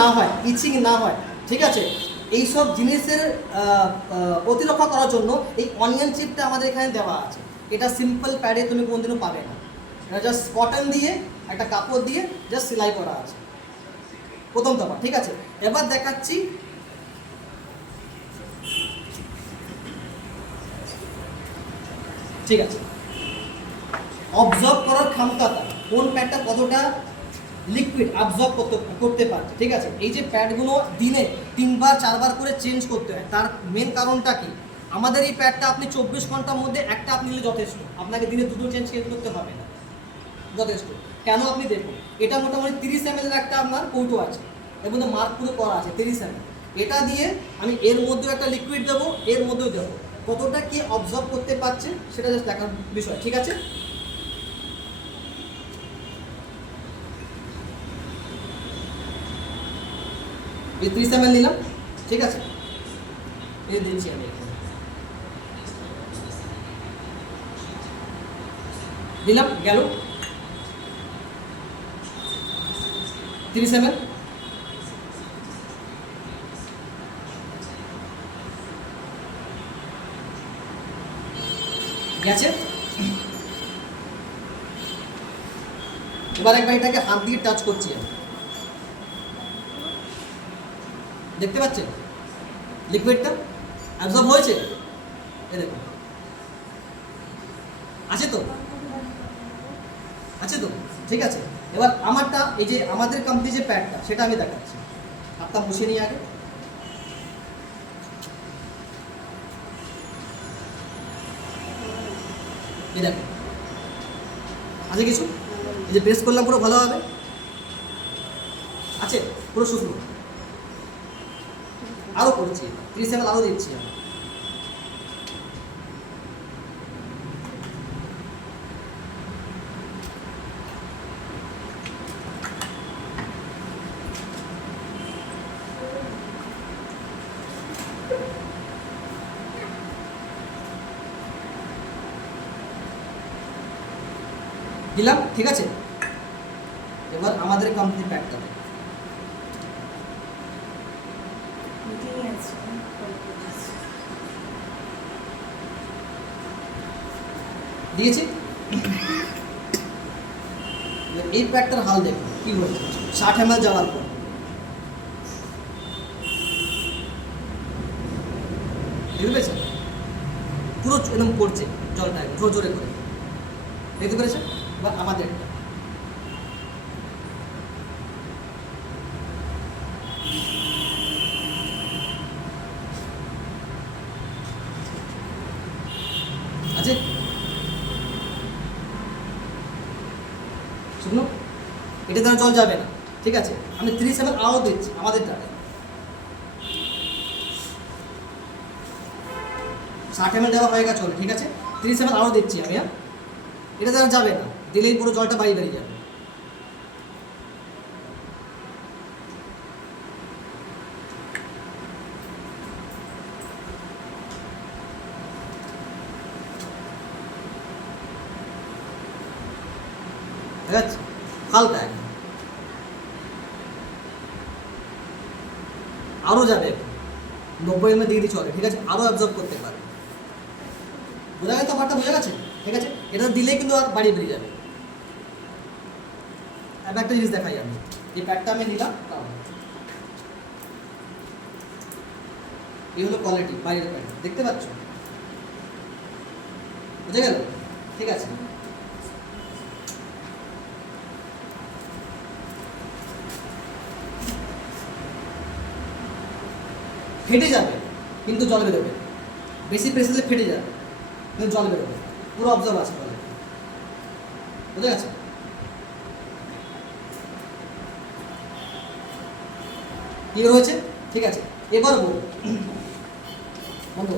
না হয়, ইচিং না হয়, ঠিক আছে। এই সব জিনিসের প্রতিরক্ষা করার জন্য এই অনিয়ন চিপটা আমাদের এখানে দেওয়া আছে। এটা সিম্পল প্যাডে তুমি কোনোদিনও পাবে না। এটা জাস্ট কটন দিয়ে একটা কাপড় দিয়ে জাস্ট সেলাই করা আছে, প্রথম দফা, ঠিক আছে। এবার দেখাচ্ছি ঠিক আছে অবজর্ভ করার ক্ষমতাটা, কোন প্যাডটা কতটা লিকুইড অবজর্ভ করতে পারছে, ঠিক আছে। এই যে প্যাডগুলো দিনে 3বার 4বার করে চেঞ্জ করতে হয়, তার মেন কারণটা কি? আমাদের এই প্যাডটা আপনি 24 ঘন্টার মধ্যে একটা আপনি নিলে যথেষ্ট, আপনাকে দিনে দুটো চেঞ্জ করতে হবে না, যথেষ্ট। কেন আপনি দেখুন, এটা মোটামুটি 30 ml এর একটা আপনার কৌটো আছে, এর মধ্যে মার্ক পুরো করা আছে 30 ml। এটা দিয়ে আমি এর মধ্যেও একটা লিকুইড দেবো, এর মধ্যেও দেবো, কতটা কি অবজর্ভ করতে পারছে সেটা জাস্ট দেখার বিষয়, ঠিক আছে। এই 30 ml নিলাম, ঠিক আছে, এই দিচ্ছি আমি, দিলাম, গেল 30 ml। গেছে। এবার একবার এটাকে হাত দিয়ে টাচ করছি আমি, দেখতে পাচ্ছেন লিকুইডটা অ্যাবজর্ব হয়েছে, এই দেখুন, আছে তো, আছে তো, ঠিক আছে। এবার আমারটা, এই যে আমাদের কোম্পানি যে প্যাডটা, সেটা আমি দেখাচ্ছি। হাতটা মুছে নিয়ে আগে, এই দেখুন, আছে কিছু, এই যে প্রেস করলাম পুরো ভালো হবে, আছে পুরো শুকনো। আরও করছি, 30 ml আরও দিচ্ছি আমি, দিলাম, ঠিক আছে। এবার আমাদের কোম্পানি প্যাকটা দিয়েছি। এই প্যাকটার হাল দেখুন কি হয়েছে 60 ml যাওয়ার পর, দেখতে পেয়েছেন পুরো একদম পড়ছে জলটা জোর জোরে করে, দেখতে পেরেছেন। বা আমাদের আছে শুকনো, এটা দ্বারা জল যাবে না, ঠিক আছে। আমি 30 ml আরও দিচ্ছি আমাদেরটা, 60 ml দেওয়া হয়ে গেছে, ঠিক আছে। 30 ml আরও দিচ্ছি আমি, হ্যাঁ, এটা দ্বারা যাবে না, দিলেই পুরো জলটা বাড়ি বেরিয়ে যাবে। ঠিক আছে, হালকা একদম, আরও যাবে, 90 ml দিয়ে চলে, ঠিক আছে, আরও অ্যাবজর্ব করতে পারে। বোঝা গেছে, আমারটা বোঝা গেছে, ঠিক আছে। এটা দিলেই কিন্তু আর বাড়ি বেরিয়ে যাবে। এবার একটা জিনিস দেখাই আমি, এই প্যাকটা আমি নিলাম, এই হলো কোয়ালিটি বাইরের প্যাক, দেখতে পাচ্ছ, বুঝে গেল, ঠিক আছে। ফেটে যাবে কিন্তু জল বেরোবে, বেশি প্রেসারে ফেটে যাবে কিন্তু জল বেরোবে, পুরো অবজার্ভ আছে বলে, বুঝে গেছে। ক্লিয়ার হয়েছে, ঠিক আছে। এবার বলুন বন্ধু,